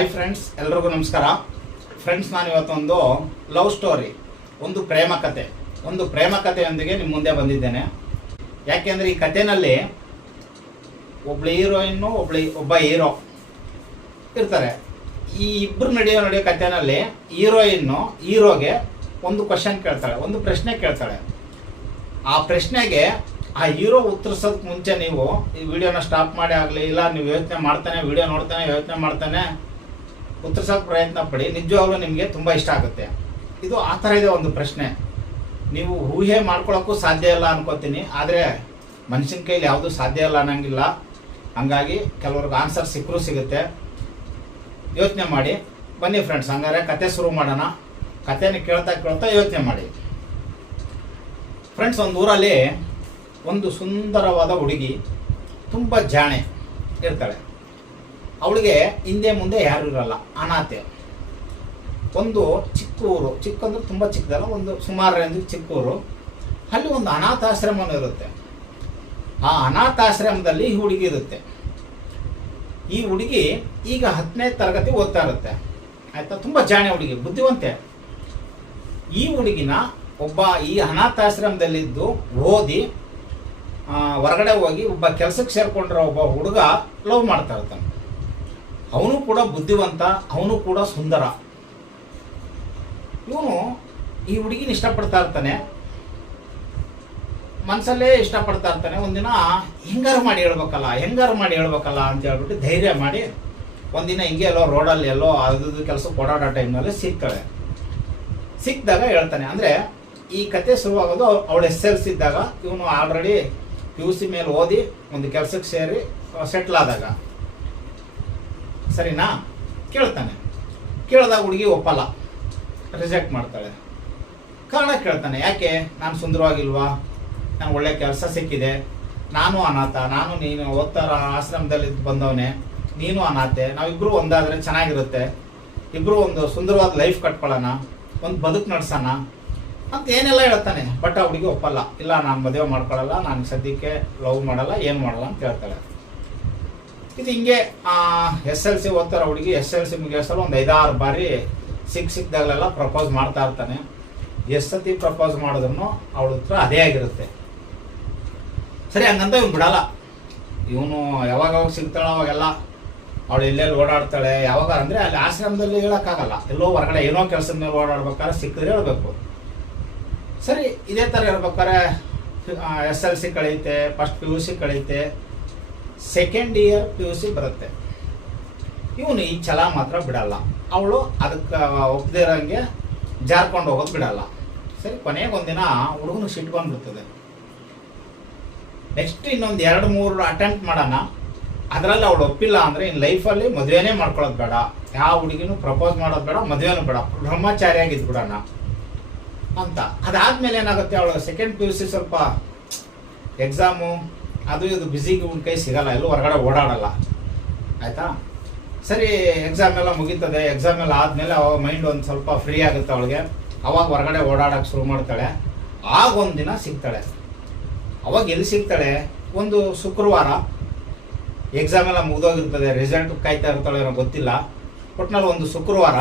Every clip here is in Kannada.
ಹಾಯ್ ಫ್ರೆಂಡ್ಸ್ ಎಲ್ರಿಗೂ ನಮಸ್ಕಾರ. ಫ್ರೆಂಡ್ಸ್ ನಾನು ಇವತ್ತೊಂದು ಲವ್ ಸ್ಟೋರಿ ಒಂದು ಪ್ರೇಮ ಕತೆ. ಒಂದು ಪ್ರೇಮ ಕಥೆಯೊಂದಿಗೆ ನಿಮ್ಮ ಮುಂದೆ ಬಂದಿದ್ದೇನೆ. ಯಾಕೆಂದರೆ ಈ ಕಥೆನಲ್ಲಿ ಒಬ್ಳು ಹೀರೋಯಿನ್ನು ಒಬ್ಳು, ಒಬ್ಬ ಹೀರೋ ಇರ್ತಾರೆ. ಈ ಇಬ್ಬರು ನಡೆಯೋ ನಡೆಯೋ ಕಥೆನಲ್ಲಿ ಹೀರೋಯಿನ್ನು ಹೀರೋಗೆ ಒಂದು ಕ್ವಶನ್ ಕೇಳ್ತಾಳೆ, ಒಂದು ಪ್ರಶ್ನೆ ಕೇಳ್ತಾಳೆ. ಆ ಪ್ರಶ್ನೆಗೆ ಆ ಹೀರೋ ಉತ್ತರಿಸೋದಕ್ಕೆ ಮುಂಚೆ ನೀವು ಈ ವಿಡಿಯೋನ ಸ್ಟಾಪ್ ಮಾಡಿ ಆಗಲಿ, ಇಲ್ಲ, ನೀವು ಯೋಚನೆ ಮಾಡ್ತಾನೆ ವಿಡಿಯೋ ನೋಡ್ತಾನೆ, ಯೋಚನೆ ಮಾಡ್ತಾನೆ ಉತ್ತರಿಸೋಕೆ ಪ್ರಯತ್ನ ಪಡಿ. ನಿಜವಾಗ್ಲೂ ನಿಮಗೆ ತುಂಬ ಇಷ್ಟ ಆಗುತ್ತೆ. ಇದು ಆ ಥರ ಇದೆ ಒಂದು ಪ್ರಶ್ನೆ. ನೀವು ಊಹೆ ಮಾಡ್ಕೊಳ್ಳೋಕ್ಕೂ ಸಾಧ್ಯ ಇಲ್ಲ ಅನ್ಕೋತೀನಿ. ಆದರೆ ಮನುಷ್ಯನ ಕೈಲಿ ಯಾವುದೂ ಸಾಧ್ಯ ಇಲ್ಲ ಅನ್ನಂಗಿಲ್ಲ. ಹಂಗಾಗಿ ಕೆಲವ್ರಿಗೆ ಆನ್ಸರ್ ಸಿಕ್ಕರೂ ಸಿಗುತ್ತೆ. ಯೋಚನೆ ಮಾಡಿ. ಬನ್ನಿ ಫ್ರೆಂಡ್ಸ್ ಹಂಗಾರೆ ಕತೆ ಶುರು ಮಾಡೋಣ. ಕತೆನ ಕೇಳ್ತಾ ಕೇಳ್ತಾ ಯೋಚನೆ ಮಾಡಿ. ಫ್ರೆಂಡ್ಸ್ ಒಂದು ಊರಲ್ಲಿ ಒಂದು ಸುಂದರವಾದ ಹುಡುಗಿ, ತುಂಬ ಜಾಣೆ ಇರ್ತಾಳೆ. ಅವಳಿಗೆ ಹಿಂದೆ ಮುಂದೆ ಯಾರು ಇರಲ್ಲ, ಅನಾಥೆ. ಒಂದು ಚಿಕ್ಕ ಊರು ಚಿಕ್ಕ ಅಂದ್ರೆ ತುಂಬ ಚಿಕ್ಕದಲ್ಲ, ಒಂದು ಸುಮಾರು ರೇಂಜ್ ಚಿಕ್ಕ ಊರು ಅಲ್ಲಿ ಒಂದು ಅನಾಥಾಶ್ರಮ ಇರುತ್ತೆ. ಆ ಅನಾಥಾಶ್ರಮದಲ್ಲಿ ಈ ಹುಡುಗಿ ಇರುತ್ತೆ. ಈ ಹುಡುಗಿ ಈಗ ಹತ್ತನೇ ತರಗತಿ ಓದ್ತಾ ಇರುತ್ತೆ. ಆಯ್ತಾ? ತುಂಬ ಜಾಣೆ ಹುಡುಗಿ, ಬುದ್ಧಿವಂತೆ. ಈ ಹುಡುಗಿನ ಒಬ್ಬ ಈ ಅನಾಥಾಶ್ರಮದಲ್ಲಿದ್ದು ಓದಿ ಹೊರಗಡೆ ಹೋಗಿ ಒಬ್ಬ ಕೆಲಸಕ್ಕೆ ಸೇರ್ಕೊಂಡಿರೋ ಒಬ್ಬ ಹುಡುಗ ಲವ್ ಮಾಡ್ತಾ ಇರ್ತಾನೆ. ಅವನು ಕೂಡ ಬುದ್ಧಿವಂತ, ಅವನು ಕೂಡ ಸುಂದರ. ಇವನು ಈ ಹುಡುಗಿನ ಇಷ್ಟಪಡ್ತಾ ಇರ್ತಾನೆ. ಮನಸ್ಸಲ್ಲೇ ಇಷ್ಟಪಡ್ತಾ ಇರ್ತಾನೆ. ಒಂದಿನ ಹೆಂಗಾರು ಮಾಡಿ ಹೇಳ್ಬೇಕಲ್ಲ, ಹೆಂಗಾರು ಮಾಡಿ ಹೇಳ್ಬೇಕಲ್ಲ ಅಂತ ಹೇಳ್ಬಿಟ್ಟು ಧೈರ್ಯ ಮಾಡಿ ಒಂದಿನ ಹಿಂಗೆ ಎಲ್ಲೋ ರೋಡಲ್ಲಿ ಎಲ್ಲೋ ಅದು ಕೆಲಸಕ್ಕೆ ಓಡಾಡೋ ಟೈಮ್ನಲ್ಲಿ ಸಿಗ್ತಾಳೆ. ಸಿಕ್ಕಿದಾಗ ಹೇಳ್ತಾನೆ, ಅಂದರೆ ಈ ಕತೆ ಶುರುವಾಗೋದು ಅವಳು ಎಸ್ ಎಲ್ ಸಿ ಇದ್ದಾಗ ಇವನು ಆಲ್ರೆಡಿ ಪಿ ಯು ಸಿ ಮೇಲೆ ಓದಿ ಒಂದು ಕೆಲಸಕ್ಕೆ ಸೇರಿ ಸೆಟ್ಲ್ ಆದಾಗ. ಸರಿನಾ? ಕೇಳ್ತಾನೆ. ಕೇಳಿದಾಗ ಹುಡುಗಿ ಒಪ್ಪಲ್ಲ. ರಿಜೆಕ್ಟ್ ಮಾಡ್ತಾಳೆ. ಕಾರಣ ಕೇಳ್ತಾನೆ, ಯಾಕೆ? ನಾನು ಸುಂದರವಾಗಿಲ್ವಾ? ನನಗೆ ಒಳ್ಳೆ ಕೆಲಸ ಸಿಕ್ಕಿದೆ. ನಾನು ಅನಾಥ, ನಾನು ನೀನು ಓದ್ತಾರ ಆಶ್ರಮದಲ್ಲಿ ಬಂದವನೇ. ನೀನು ಅನಾಥೆ ನಾವಿಬ್ಬರು ಒಂದಾದರೆ ಚೆನ್ನಾಗಿರುತ್ತೆ. ಇಬ್ಬರು ಒಂದು ಸುಂದರವಾದ ಲೈಫ್ ಕಟ್ಕೊಳ್ಳೋಣ ಒಂದು ಬದುಕು ನಡೆಸೋಣ. ಅಂತ ಏನೆಲ್ಲ ಹೇಳ್ತಾನೆ. ಬಟ್ ಆ ಹುಡುಗಿ ಒಪ್ಪಲ್ಲ. ಇಲ್ಲ, ನಾನು ಮದುವೆ ಮಾಡ್ಕೊಳ್ಳಲ್ಲ ನಾನು ಸದ್ಯಕ್ಕೆ ಲವ್ ಮಾಡಲ್ಲ, ಏನು ಮಾಡಲ್ಲ? ಅಂತ ಹೇಳ್ತಾಳೆ. ಇದು ಹಿಂಗೆ ಎಸ್ ಎಲ್ ಸಿ ಓದ್ತಾರ ಹುಡುಗಿ ಎಸ್ ಎಲ್ ಸಿ ಮುಗಿಯೋಸಲು ಒಂದು ಐದಾರು ಬಾರಿ ಸಿಕ್ ಸಿಕ್ದಾಗಲೆಲ್ಲ ಪ್ರಪೋಸ್ ಮಾಡ್ತಾ ಇರ್ತಾನೆ. ಎಷ್ಟು ಪ್ರಪೋಸ್ ಮಾಡಿದ್ರು ಅವಳ ಹತ್ರ ಅದೇ ಆಗಿರುತ್ತೆ. ಸರಿ, ಹಂಗಂತ ಇವ್ನು ಬಿಡಲ್ಲ. ಇವನು ಯಾವಾಗ ಯಾವಾಗ ಸಿಗ್ತಾಳೆ ಅವಾಗೆಲ್ಲ. ಅವಳು ಎಲ್ಲೆಲ್ಲಿ ಓಡಾಡ್ತಾಳೆ, ಯಾವಾಗ ಅಂದರೆ ಅಲ್ಲಿ ಆಶ್ರಮದಲ್ಲಿ ಹೇಳೋಕ್ಕಾಗಲ್ಲ. ಎಲ್ಲೋ ಹೊರಗಡೆ ಏನೋ ಕೆಲಸದ ಮೇಲೆ ಓಡಾಡ್ಬೇಕಾದ್ರೆ ಸಿಕ್ಕಿದ್ರೆ ಹೇಳ್ಬೇಕು. ಸರಿ, ಇದೇ ಥರ ಇರ್ಬೇಕಾದ್ರೆ ಎಸ್ ಎಲ್ ಸಿ ಕಳೀತೆ first P U C ಕಳೀತೆ second year P U C ಬರುತ್ತೆ. ಇವನು ಈ ಛಲ ಮಾತ್ರ ಬಿಡಲ್ಲ. ಅವಳು ಅದಕ್ಕೆ ಒಪ್ಪದೇ ಇರೋಂಗೆ ಜಾರ್ಕೊಂಡು ಹೋಗೋದು ಬಿಡಲ್ಲ. ಸರಿ, ಕೊನೆಗೆ ಒಂದಿನ ಹುಡುಗನ ಸಿಟ್ಟು ಬಂದ್ಬಿಡ್ತದೆ. ನೆಕ್ಸ್ಟ್ ಇನ್ನೊಂದು ಎರಡು, ಮೂರು ಅಟೆಂಪ್ಟ್ ಮಾಡೋಣ. ಅದರಲ್ಲಿ ಅವಳು ಒಪ್ಪಿಲ್ಲ ಅಂದರೆ ಇನ್ನು ಲೈಫಲ್ಲಿ ಮದುವೆನೇ ಮಾಡ್ಕೊಳ್ಳೋದು ಬೇಡ. ಯಾವ ಹುಡುಗಿನೂ ಪ್ರಪೋಸ್ ಮಾಡೋದು ಬೇಡ, ಮದುವೆನೂ ಬೇಡ. ಬ್ರಹ್ಮಚಾರಿಯಾಗಿದ್ದು ಬಿಡೋಣ. ಅಂತ. ಅದಾದ್ಮೇಲೆ ಏನಾಗುತ್ತೆ? ಅವಳು ಸೆಕೆಂಡ್ ಪಿ ಯು ಸಿ ಸ್ವಲ್ಪ ಎಕ್ಸಾಮು ಅದು ಇದು ಬ್ಯುಸಿಗೆ ಒಂದು ಕೈ ಸಿಗಲ್ಲ, ಎಲ್ಲೂ ಹೊರಗಡೆ ಓಡಾಡಲ್ಲ. ಆಯಿತಾ? ಸರಿ ಎಕ್ಸಾಮ್ ಎಲ್ಲ ಮುಗೀತದೆ. ಎಕ್ಸಾಮ್ ಎಲ್ಲ ಆದಮೇಲೆ ಅವಾಗ ಮೈಂಡ್ ಒಂದು ಸ್ವಲ್ಪ ಫ್ರೀ ಆಗುತ್ತೆ ಅವಳಿಗೆ. ಅವಾಗ ಹೊರಗಡೆ ಓಡಾಡೋಕೆ ಶುರು ಮಾಡ್ತಾಳೆ. ಆಗ ಒಂದು ದಿನ ಸಿಗ್ತಾಳೆ. ಅವಾಗ ಎಲ್ಲಿ ಸಿಗ್ತಾಳೆ? ಒಂದು ಶುಕ್ರವಾರ. ಎಕ್ಸಾಮ್ ಎಲ್ಲ ಮುಗಿದೋಗಿರ್ತದೆ. ರಿಸಲ್ಟ್ ಕಾಯ್ತಾ ಇರ್ತಾಳೆ ಏನೋ ಗೊತ್ತಿಲ್ಲ. ಒಟ್ನಲ್ಲಿ ಒಂದು ಶುಕ್ರವಾರ,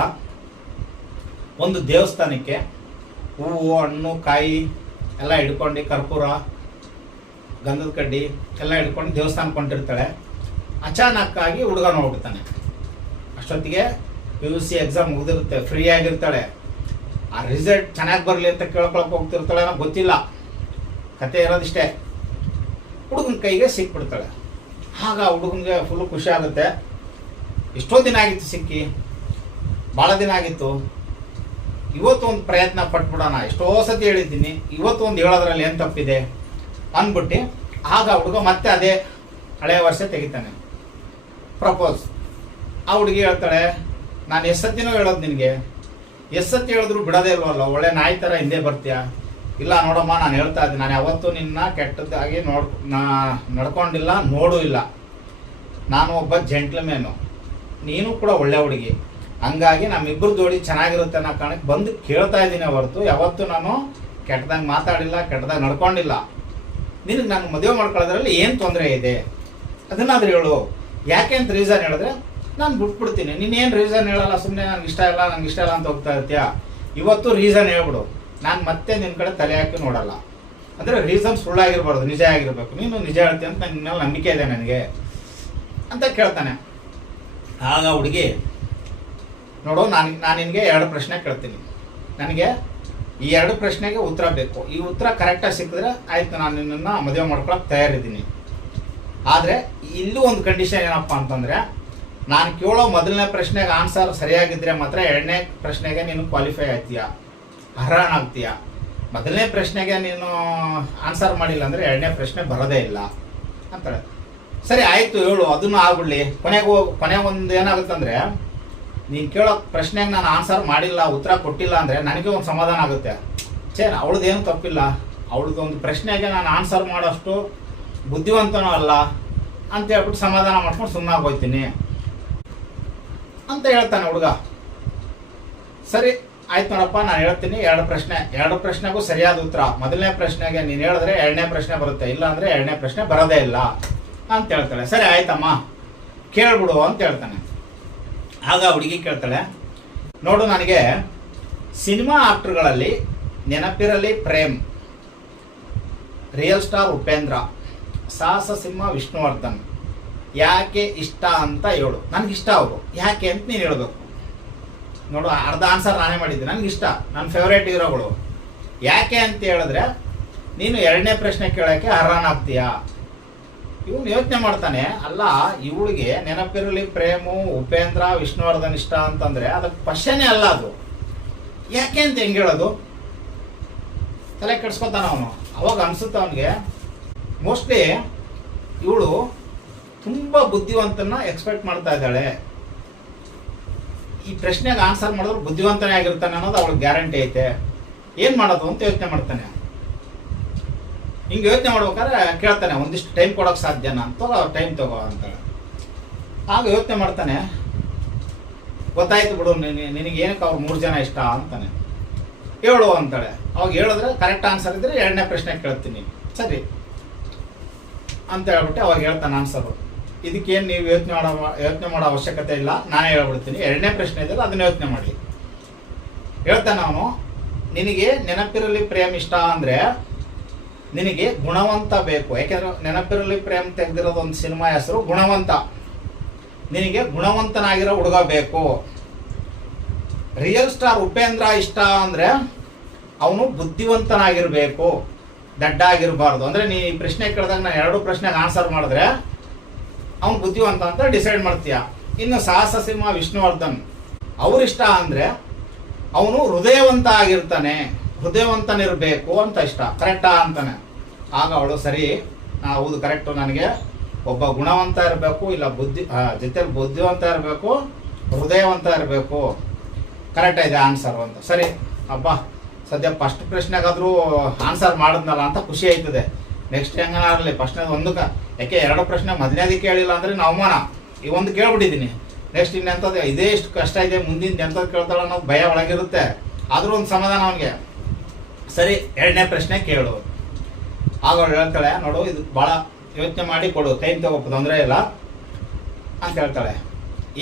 ಒಂದು ದೇವಸ್ಥಾನಕ್ಕೆ ಹೂವು, ಹಣ್ಣು, ಕಾಯಿ ಎಲ್ಲ ಹಿಡ್ಕೊಂಡು ಕರ್ಪೂರ ಗಂಧದ ಕಡ್ಡಿ ಎಲ್ಲ ಹಿಡ್ಕೊಂಡು ದೇವಸ್ಥಾನಕ್ಕೆ ಕೊಂಡಿರ್ತಾಳೆ ಅಚಾನಕ್ಕಾಗಿ ಹುಡುಗ ನೋಡ್ಬಿಡ್ತಾನೆ ಅಷ್ಟೊತ್ತಿಗೆ ಪಿ ಯು ಸಿ ಎಕ್ಸಾಮ್ ಮುಗಿದಿರುತ್ತೆ ಫ್ರೀ ಆಗಿರ್ತಾಳೆ. ಆ ರಿಸಲ್ಟ್ ಚೆನ್ನಾಗಿ ಬರಲಿ ಅಂತ ಕೇಳ್ಕೊಳಕ್ಕೆ ಹೋಗ್ತಿರ್ತಾಳೆ ಅನ್ನೋ ಗೊತ್ತಿಲ್ಲ. ಕತೆ ಇರೋದಿಷ್ಟೇ. ಹುಡುಗನ ಕೈಗೆ ಸಿಕ್ಬಿಡ್ತಾಳೆ. ಆಗ ಹುಡುಗನಿಗೆ ಫುಲ್ ಖುಷಿ ಆಗುತ್ತೆ. ಎಷ್ಟೋ ದಿನ ಆಗಿತ್ತು ಸಿಕ್ಕಿ? ಭಾಳ ದಿನ ಆಗಿತ್ತು. ಇವತ್ತು ಒಂದು ಪ್ರಯತ್ನ ಪಟ್ಬಿಡೋಣ. ಎಷ್ಟೋ ಸತಿ ಹೇಳಿದ್ದೀನಿ. ಇವತ್ತು ಒಂದು ಹೇಳೋದ್ರಲ್ಲಿ ಏನು ತಪ್ಪಿದೆ? ಅಂದ್ಬಿಟ್ಟು ಆಗ ಹುಡುಗ ಮತ್ತೆ ಅದೇ ಹಳೆಯ ವರ್ಷ ತೆಗಿತಾನೆ. ಪ್ರಪೋಸ್ ಆ ಹುಡುಗಿ ಹೇಳ್ತಾಳೆ, ನಾನು ಎಷ್ಟು ಹೇಳೋದು ನಿನಗೆ. ಎಷ್ಟು ಹೇಳಿದ್ರು ಬಿಡೋದೇ ಇಲ್ವಲ್ಲ? ಒಳ್ಳೆ ನಾಯಿ ಥರ ಹಿಂದೆ ಬರ್ತೀಯ? ಇಲ್ಲ ನೋಡಮ್ಮ, ನಾನು ಹೇಳ್ತಾ ಇದ್ದೀನಿ. ನಾನು ಯಾವತ್ತೂ ನಿನ್ನ ಕೆಟ್ಟದಾಗಿ ನೋಡ್, ನಾ, ನಡ್ಕೊಂಡಿಲ್ಲ, ನೋಡೂ ಇಲ್ಲ. ನಾನು ಒಬ್ಬ ಜೆಂಟ್ಲ್ಮೇನು ನೀನು ಕೂಡ ಒಳ್ಳೆ ಹುಡುಗಿ. ಹಂಗಾಗಿ ನಮ್ಮಿಬ್ಬರು ಜೋಡಿ ಚೆನ್ನಾಗಿರುತ್ತೆ ಅನ್ನೋ ಕಾರಣಕ್ಕೆ ಬಂದು ಕೇಳ್ತಾ ಇದ್ದೀನಿ ಹೊರತು. ಯಾವತ್ತೂ ನಾನು ಕೆಟ್ಟದಾಗ ಮಾತಾಡಿಲ್ಲ ಕೆಟ್ಟದಾಗ ನಡ್ಕೊಂಡಿಲ್ಲ. ನಿನಗೆ ನಾನು ಮದುವೆ ಮಾಡ್ಕೊಳ್ಳೋದ್ರಲ್ಲಿ ಏನು ತೊಂದರೆ ಇದೆ? ಅದನ್ನಾದ್ರೂ ಹೇಳು. ಯಾಕೆ ಅಂತ ರೀಸನ್ ಹೇಳಿದ್ರೆ, ನಾನು ಬಿಟ್ಬಿಡ್ತೀನಿ. ನೀನೇನು ರೀಸನ್ ಹೇಳಲ್ಲ ಸುಮ್ಮನೆ ನನಗೆ ಇಷ್ಟ ಇಲ್ಲ, ನಂಗೆ ಇಷ್ಟ ಇಲ್ಲ ಅಂತ ಹೋಗ್ತಾ ಇರ್ತೀಯ? ಇವತ್ತು ರೀಸನ್ ಹೇಳ್ಬಿಡು. ನಾನು ಮತ್ತೆ ನಿನ್ನ ಕಡೆ ತಲೆ ಹಾಕಿ ನೋಡಲ್ಲ. ಅಂದರೆ ರೀಸನ್ ಸುಳ್ಳಾಗಿರ್ಬಾರ್ದು, ನಿಜ ಆಗಿರ್ಬೇಕು. ನೀನು ನಿಜ ಹೇಳ್ತೀಯ ಅಂತ ನನ್ನ ನಂಬಿಕೆ ಇದೆ ನನಗೆ ಅಂತ ಕೇಳ್ತಾನೆ. ಆಗ ಹುಡುಗಿ, ನೋಡು, ನಾನು ನಾನು ನಿನಗೆ ಎರಡು ಪ್ರಶ್ನೆ ಕೇಳ್ತೀನಿ. ನನಗೆ ಈ ಎರಡು ಪ್ರಶ್ನೆಗೆ ಉತ್ತರ ಬೇಕು. ಈ ಉತ್ತರ ಕರೆಕ್ಟಾಗಿ ಸಿಕ್ಕಿದ್ರೆ ಆಯ್ತು, ನಾನು ನಿನ್ನನ್ನು ಮದುವೆ ಮಾಡ್ಕೊಳಕ್ಕೆ ತಯಾರಿದ್ದೀನಿ. ಆದರೆ ಇಲ್ಲೂ ಒಂದು ಕಂಡೀಷನ್ ಏನಪ್ಪ ಅಂತಂದರೆ, ನಾನು ಕೇಳೋ ಮೊದಲನೇ ಪ್ರಶ್ನೆಗೆ ಆನ್ಸರ್ ಸರಿಯಾಗಿದ್ದರೆ ಮಾತ್ರ ಎರಡನೇ ಪ್ರಶ್ನೆಗೆ ನೀನು ಕ್ವಾಲಿಫೈ ಆಗ್ತೀಯಾ? ಆಗ್ತೀಯ? ಮೊದಲನೇ ಪ್ರಶ್ನೆಗೆ ನೀನು ಆನ್ಸರ್ ಮಾಡಿಲ್ಲ ಅಂದರೆ ಎರಡನೇ ಪ್ರಶ್ನೆ ಬರೋದೇ ಇಲ್ಲ ಅಂತಾರೆ. ಸರಿ, ಆಯಿತು, ಹೇಳು, ಅದನ್ನು ಆಗ್ಬಿಡ್ಲಿ. ಕೊನೆಗೆ ಕೊನೆಗೆ ಒಂದು ಏನಾಗುತ್ತಂದ್ರೆ ನೀನು ಕೇಳೋ ಪ್ರಶ್ನೆಗೆ ನಾನು ಆನ್ಸರ್ ಮಾಡಿಲ್ಲ, ಉತ್ತರ ಕೊಟ್ಟಿಲ್ಲ ಅಂದರೆ ನನಗೆ ಒಂದು ಸಮಾಧಾನ ಆಗುತ್ತೆ. ಛೇ, ಅವಳದೇನು ತಪ್ಪಿಲ್ಲ. ಅವಳದೊಂದು ಪ್ರಶ್ನೆಗೆ ನಾನು ಆನ್ಸರ್ ಮಾಡೋಷ್ಟು ಬುದ್ಧಿವಂತನೂ ಅಲ್ಲ ಅಂತ ಹೇಳ್ಬಿಟ್ಟು ಸಮಾಧಾನ ಮಾಡ್ಕೊಂಡು ಸುಮ್ಮನಾಗೋಯ್ತೀನಿ ಅಂತ ಹೇಳ್ತಾನೆ ಹುಡುಗ. ಸರಿ, ಆಯ್ತು ನೋಡಪ್ಪ, ನಾನು ಹೇಳ್ತೀನಿ. ಎರಡು ಪ್ರಶ್ನೆ. ಎರಡು ಪ್ರಶ್ನೆಗೂ ಸರಿಯಾದ ಉತ್ತರ. ಮೊದಲನೇ ಪ್ರಶ್ನೆಗೆ ನೀನು ಹೇಳಿದ್ರೆ ಎರಡನೇ ಪ್ರಶ್ನೆ ಬರುತ್ತೆ. ಇಲ್ಲ ಅಂದರೆ ಎರಡನೇ ಪ್ರಶ್ನೆ ಬರೋದೇ ಇಲ್ಲ ಅಂತ ಹೇಳ್ತಾಳೆ. ಸರಿ, ಆಯ್ತಮ್ಮ. ಕೇಳ್ಬಿಡು ಅಂತ ಹೇಳ್ತಾನೆ. ಆಗ ಹುಡುಗಿ ಕೇಳ್ತಾಳೆ, ನೋಡು ನನಗೆ ಸಿನಿಮಾ ಆಕ್ಟ್ರ್ಗಳಲ್ಲಿ ನೆನಪಿರಲಿ ಪ್ರೇಮ್, ರಿಯಲ್ ಸ್ಟಾರ್ ಉಪೇಂದ್ರ, ಸಾಹಸ ಸಿಂಹ ವಿಷ್ಣುವರ್ಧನ್, ಯಾಕೆ ಇಷ್ಟ ಅಂತ ಹೇಳು. ನನಗೆ ಇಷ್ಟ ಅವರು. ಯಾಕೆ ಅಂತ ನೀನು ಹೇಳಬೇಕು. ನೋಡು ಅರ್ಧ ಆನ್ಸರ್ ನಾನೇ ಮಾಡಿದ್ದೆ. ನನಗೆ ಇಷ್ಟ. ನನ್ನ ಫೇವ್ರೇಟ್ ಹೀರೋಗಳು. ಯಾಕೆ ಅಂತ ಹೇಳಿದ್ರೆ, ನೀನು ಎರಡನೇ ಪ್ರಶ್ನೆ ಕೇಳೋಕ್ಕೆ ಅರ್ಹನಾಗ್ತೀಯಾ? ಇವನು ಯೋಚನೆ ಮಾಡ್ತಾನೆ, ಅಲ್ಲ, ಇವಳಿಗೆ ನೆನಪಿರಲಿ, ಪ್ರೇಮು, ಉಪೇಂದ್ರ, ವಿಷ್ಣುವರ್ಧನ್ ಇಷ್ಟ ಅಂತಂದ್ರೆ ಅದಕ್ಕೆ ಪಶ್ಯನೇ ಅಲ್ಲ ಅದು. ಯಾಕೆ ಅಂತ ಹೆಂಗೆ ಹೇಳೋದು? ತಲೆ ಕೆಡ್ಸ್ಕೊತಾನ ಅವನು. ಅವಾಗ ಅನ್ಸುತ್ತೆ ಅವನಿಗೆ ಮೋಸ್ಟ್ಲಿ ಇವಳು ತುಂಬ ಬುದ್ಧಿವಂತನ ಎಕ್ಸ್ಪೆಕ್ಟ್ ಮಾಡ್ತಾ ಇದ್ದಾಳೆ. ಈ ಪ್ರಶ್ನೆಗೆ ಆನ್ಸರ್ ಮಾಡಿದ್ರೆ ಬುದ್ಧಿವಂತನೇ ಆಗಿರ್ತಾನೆ ಅನ್ನೋದು ಅವಳಿಗೆ ಗ್ಯಾರಂಟಿ ಐತೆ. ಏನು ಮಾಡೋದು ಅಂತ ಯೋಚನೆ ಮಾಡ್ತಾನೆ. ಹಿಂಗೆ ಯೋಚನೆ ಮಾಡ್ಬೇಕಾದ್ರೆ ಕೇಳ್ತಾನೆ, ಒಂದಿಷ್ಟು ಟೈಮ್ ಕೊಡೋಕೆ ಸಾಧ್ಯನಾ ಅಂತ ಟೈಮ್ ತಗೋ ಅಂತ ಆಗ ಯೋಚನೆ ಮಾಡ್ತಾನೆ, ಗೊತ್ತಾಯ್ತು ಬಿಡು ನಿನ- ನಿನಗೆ ಏನಕ್ಕೆ ಅವ್ರು ಮೂರು ಜನ ಇಷ್ಟ? ಅಂತಾನೆ. ಹೇಳು, ಅಂತಾಳೆ. ಅವಾಗ ಹೇಳಿದ್ರೆ ಕರೆಕ್ಟ್ ಆನ್ಸರ್ ಇದ್ರೆ ಎರಡನೇ ಪ್ರಶ್ನೆ ಕೇಳ್ತೀನಿ. ಸರಿ. ಅಂತ ಹೇಳ್ಬಿಟ್ಟು ಅವಾಗ ಹೇಳ್ತಾನೆ ಆನ್ಸರು ಇದಕ್ಕೇನು ನೀವು ಯೋಚನೆ ಮಾಡೋ ಯೋಚನೆ ಮಾಡೋ ಅವಶ್ಯಕತೆ ಇಲ್ಲ. ನಾನೇ ಹೇಳ್ಬಿಡ್ತೀನಿ. ಎರಡನೇ ಪ್ರಶ್ನೆ ಇದೆಯಲ್ಲ ಅದನ್ನ ಯೋಚನೆ ಮಾಡಿ. ಹೇಳ್ತಾನೆ ಅವನು, ನಿನಗೆ ನೆನಪಿರಲಿ ಪ್ರೇಮ್ ಇಷ್ಟ ಅಂದರೆ ನಿನಗೆ ಗುಣವಂತ ಬೇಕು. ಯಾಕೆಂದ್ರೆ ನೆನಪಿರಲಿ ಪ್ರೇಮ್ ತೆಗೆದಿರೋದು ಒಂದು ಸಿನಿಮಾ ಹೆಸರು ಗುಣವಂತ. ನಿನಗೆ ಗುಣವಂತನಾಗಿರೋ ಹುಡುಗ ಬೇಕು. ರಿಯಲ್ ಸ್ಟಾರ್ ಉಪೇಂದ್ರ ಇಷ್ಟ ಅಂದರೆ ಅವನು ಬುದ್ಧಿವಂತನಾಗಿರಬೇಕು ದಡ್ಡ ಆಗಿರಬಾರ್ದು ಅಂದರೆ ನೀ ಪ್ರಶ್ನೆ ಕೇಳಿದಾಗ ನಾನು ಎರಡು ಪ್ರಶ್ನೆಗೆ ಆನ್ಸರ್ ಮಾಡಿದ್ರೆ ಅವನು ಬುದ್ಧಿವಂತ ಅಂತ ಡಿಸೈಡ್ ಮಾಡ್ತೀಯ. ಇನ್ನು ಸಾಹಸ ಸಿಂಹ ವಿಷ್ಣುವರ್ಧನ್. ಅವರಿಷ್ಟ ಅಂದರೆ ಅವನು ಹೃದಯವಂತ ಆಗಿರ್ತಾನೆ. ಹೃದಯವಂತನಿರಬೇಕು ಅಂತ ಇಷ್ಟ. ಕರೆಕ್ಟಾ ಅಂತಾನೆ. ಆಗ ಅವಳು, ಸರಿ ಹೌದು ಕರೆಕ್ಟು ನನಗೆ ಒಬ್ಬ ಗುಣವಂತ ಇರಬೇಕು, ಇಲ್ಲ ಬುದ್ಧಿ ಜೊತೆಲಿ ಬುದ್ಧಿವಂತ ಇರಬೇಕು, ಹೃದಯವಂತ ಇರಬೇಕು. ಕರೆಕ್ಟ್ ಇದೆ ಆನ್ಸರ್ ಅಂತ ಸರಿ, ಅಬ್ಬಾ, ಸದ್ಯ ಫಸ್ಟ್ ಪ್ರಶ್ನೆಗಾದರೂ ಆನ್ಸರ್ ಮಾಡಿದ್ನಲ್ಲ ಅಂತ ಖುಷಿ ಆಯ್ತದೆ. ನೆಕ್ಸ್ಟ್ ಹೆಂಗನಾರಲಿ ಫಸ್ಟ್ನೇ ಒಂದು ಕ ಯಾಕೆ, ಎರಡು ಪ್ರಶ್ನೆ ಮೊದಲನೇದಕ್ಕೆ ಕೇಳಿಲ್ಲ ಅಂದರೆ ನಾವು ಅವಮಾನ. ಈ ಒಂದು ಕೇಳ್ಬಿಟ್ಟಿದ್ದೀನಿ. ನೆಕ್ಸ್ಟ್ ಇನ್ನೆಂಥದ್ದು? ಇದೇ ಇಷ್ಟು ಕಷ್ಟ ಇದೆ ಮುಂದಿನ ಎಂಥದ್ದು ಕೇಳ್ತಾಳೆ ಅನ್ನೋದು ಭಯ ಒಳಗಿರುತ್ತೆ. ಆದರೂ ಒಂದು ಸಮಾಧಾನ ಅವನಿಗೆ. ಸರಿ, ಎರಡನೇ ಪ್ರಶ್ನೆ ಕೇಳು. ಆಗ ಅವಳು ಹೇಳ್ತಾಳೆ, ನೋಡು, ಇದು ಭಾಳ ಯೋಚನೆ ಮಾಡಿ ಕೊಡು ಟೈಮ್ ತಗೋ, ತೊಂದರೆ ಇಲ್ಲ ಅಂತ ಹೇಳ್ತಾಳೆ.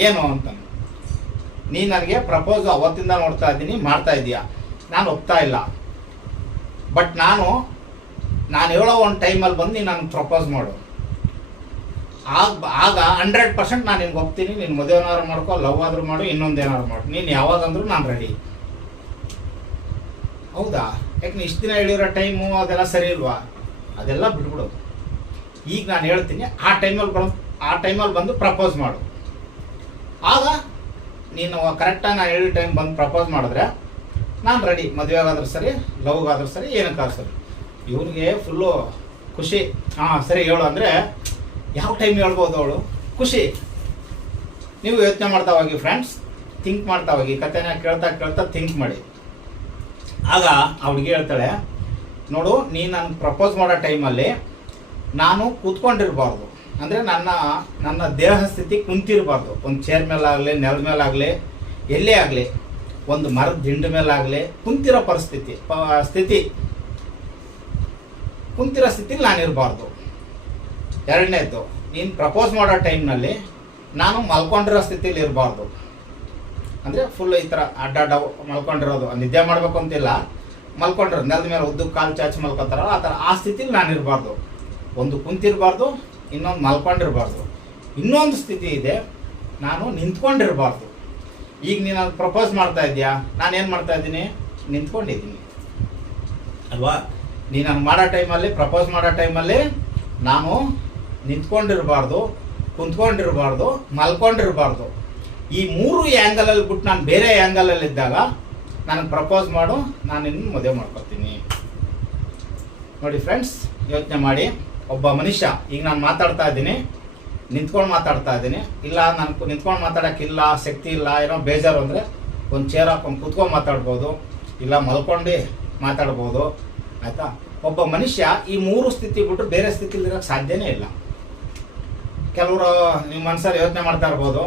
ಏನು ಅಂತ? ನೀನು ನನಗೆ ಪ್ರಪೋಸ್ ಅವತ್ತಿಂದ ನೋಡ್ತಾ ಇದ್ದೀನಿ, ಮಾಡ್ತಾ ಇದೀಯಾ? ನಾನು ಒಪ್ತಾ ಇಲ್ಲ. ಬಟ್ ನಾನು ನಾನು ಹೇಳೋ ಒಂದು ಟೈಮಲ್ಲಿ ಬಂದು ನೀನು ನನಗೆ ಪ್ರಪೋಸ್ ಮಾಡು. ಆಗ ಆಗ ಹಂಡ್ರೆಡ್ ಪರ್ಸೆಂಟ್ ನಾನು ನಿನ್ಗೆ ಒಪ್ತೀನಿ, ನೀನು ಮದುವೆನಾದ್ರು ಮಾಡ್ಕೊ ಲವ್ ಆದರೂ ಮಾಡು, ಇನ್ನೊಂದು ಏನಾದ್ರು ಮಾಡು. ನೀನು ಯಾವಾಗಂದ್ರೂ ನಾನು ರೆಡಿ ಹೌದಾ? ಯಾಕೆ ಇಷ್ಟು ದಿನ ಹೇಳಿರೋ ಟೈಮು ಅದೆಲ್ಲ ಸರಿ ಇಲ್ವಾ? ಅದೆಲ್ಲ ಬಿಟ್ಬಿಡೋದು. ಈಗ ನಾನು ಹೇಳ್ತೀನಿ, ಆ ಟೈಮಲ್ಲಿ ಬಂದು, ಆ ಟೈಮಲ್ಲಿ ಬಂದು ಪ್ರಪೋಸ್ ಮಾಡು. ಆಗ ನೀನು ಕರೆಕ್ಟಾಗಿ ನಾನು ಹೇಳಿದ ಟೈಮ್ ಬಂದು ಪ್ರಪೋಸ್ ಮಾಡಿದ್ರೆ ನಾನು ರೆಡಿ ಮದುವೆಗಾದ್ರೂ ಸರಿ, ಲವ್ಗಾದ್ರೂ ಸರಿ, ಏನಕ್ಕಾದ್ರೂ ಸರಿ. ಇವ್ರಿಗೆ ಫುಲ್ಲು ಖುಷಿ. ಹಾಂ, ಸರಿ ಹೇಳು ಅಂದರೆ ಯಾವ ಟೈಮ್ ಹೇಳ್ಬೋದು ಅವಳು? ಖುಷಿ. ನೀವು ಯೋಚನೆ ಮಾಡ್ತಾ ಹೋಗಿ ಫ್ರೆಂಡ್ಸ್ ಥಿಂಕ್ ಮಾಡ್ತಾ ಹೋಗಿ. ಕತೆನ ಕೇಳ್ತಾ ಕೇಳ್ತಾ ಥಿಂಕ್ ಮಾಡಿ. ಆಗ ಆ ಹೇಳ್ತಾಳೆ, ನೋಡು ನೀನು ನನಗೆ ಪ್ರಪೋಸ್ ಮಾಡೋ ಟೈಮಲ್ಲಿ ನಾನು ಕೂತ್ಕೊಂಡಿರಬಾರ್ದು. ಅಂದರೆ ನನ್ನ ನನ್ನ ದೇಹ ಸ್ಥಿತಿ ಕುಂತಿರಬಾರ್ದು. ಒಂದು ಚೇರ್ ಮೇಲಾಗಲಿ ನೆಲದ ಮೇಲಾಗಲಿ, ಎಲ್ಲೇ ಆಗಲಿ, ಒಂದು ಮರದ ದಿಂಡು ಮೇಲಾಗಲಿ, ಕುಂತಿರೋ ಪರಿಸ್ಥಿತಿ ಸ್ಥಿತಿ. ಕುಂತಿರೋ ಸ್ಥಿತಿಲಿ ನಾನಿರಬಾರ್ದು ಎರಡನೇದ್ದು, ನೀನು ಪ್ರಪೋಸ್ ಮಾಡೋ ಟೈಮ್ನಲ್ಲಿ ನಾನು ಮಲ್ಕೊಂಡಿರೋ ಸ್ಥಿತಿಲಿ ಇರಬಾರ್ದು. ಅಂದರೆ ಫುಲ್ ಈ ಥರ ಅಡ್ಡಾಡ ಮಲ್ಕೊಂಡಿರೋದು. ನಿದ್ದೆ ಮಾಡಬೇಕು ಅಂತಿಲ್ಲ. ಮಲ್ಕೊಂಡಿರೋದು. ನೆಲದ ಮೇಲೆ ಉದ್ದು ಕಾಲು ಚಾಚಿ ಮಲ್ಕೊತಾರಲ್ಲ, ಆ ಥರ ಆ ಸ್ಥಿತಿಲಿ ನಾನು ಇರಬಾರ್ದು. ಒಂದು ಕುಂತಿರಬಾರ್ದು, ಇನ್ನೊಂದು ಮಲ್ಕೊಂಡಿರಬಾರ್ದು. ಇನ್ನೊಂದು ಸ್ಥಿತಿ ಇದೆ, ನಾನು ನಿಂತ್ಕೊಂಡಿರಬಾರ್ದು. ಈಗ ನೀನು ಅದು ಪ್ರಪೋಸ್ ಮಾಡ್ತಾ ಇದೆಯಾ? ನಾನು ಏನು ಮಾಡ್ತಾ ಇದ್ದೀನಿ? ನಿಂತ್ಕೊಂಡಿದ್ದೀನಿ. ಅಲ್ವಾ? ನೀನು ನಾನು ಮಾಡೋ ಟೈಮಲ್ಲಿ ಪ್ರಪೋಸ್ ಮಾಡೋ ಟೈಮಲ್ಲಿ ನಾನು ನಿಂತ್ಕೊಂಡಿರಬಾರ್ದು, ಕುಂತ್ಕೊಂಡಿರಬಾರ್ದು, ಮಲ್ಕೊಂಡಿರಬಾರ್ದು. ಈ ಮೂರು ಆ್ಯಂಗಲಲ್ಲಿ ಬಿಟ್ಟು ನಾನು ಬೇರೆ ಆ್ಯಂಗಲಲ್ಲಿ ಇದ್ದಾಗ ನಾನು ಪ್ರಪೋಸ್ ಮಾಡು, ನಾನು ಇನ್ನು ಮದುವೆ ಮಾಡ್ಕೊತೀನಿ. ನೋಡಿ ಫ್ರೆಂಡ್ಸ್ ಯೋಚನೆ ಮಾಡಿ. ಒಬ್ಬ ಮನುಷ್ಯ, ಈಗ ನಾನು ಮಾತಾಡ್ತಾ ಇದ್ದೀನಿ. ನಿಂತ್ಕೊಂಡು ಮಾತಾಡ್ತಾ ಇದ್ದೀನಿ. ಇಲ್ಲ, ನಾನು ನಿಂತ್ಕೊಂಡು ಮಾತಾಡೋಕ್ಕಿಲ್ಲ ಶಕ್ತಿ ಇಲ್ಲ, ಏನೋ ಬೇಜಾರು ಅಂದರೆ ಒಂದು ಚೇರ್ ಹಾಕೊಂಡು ಕೂತ್ಕೊಂಡು ಮಾತಾಡ್ಬೋದು. ಇಲ್ಲ, ಮಲ್ಕೊಂಡು ಮಾತಾಡ್ಬೋದು. ಆಯಿತಾ? ಒಬ್ಬ ಮನುಷ್ಯ ಈ ಮೂರು ಸ್ಥಿತಿ ಬಿಟ್ಟು ಬೇರೆ ಸ್ಥಿತಿಲಿ ಇರೋಕ್ಕೆ ಸಾಧ್ಯನೇ ಇಲ್ಲ. ಕೆಲವರು ನಿಮ್ಮ ಮನಸ್ಸಲ್ಲಿ ಯೋಚನೆ ಮಾಡ್ತಾ ಇರ್ಬೋದು.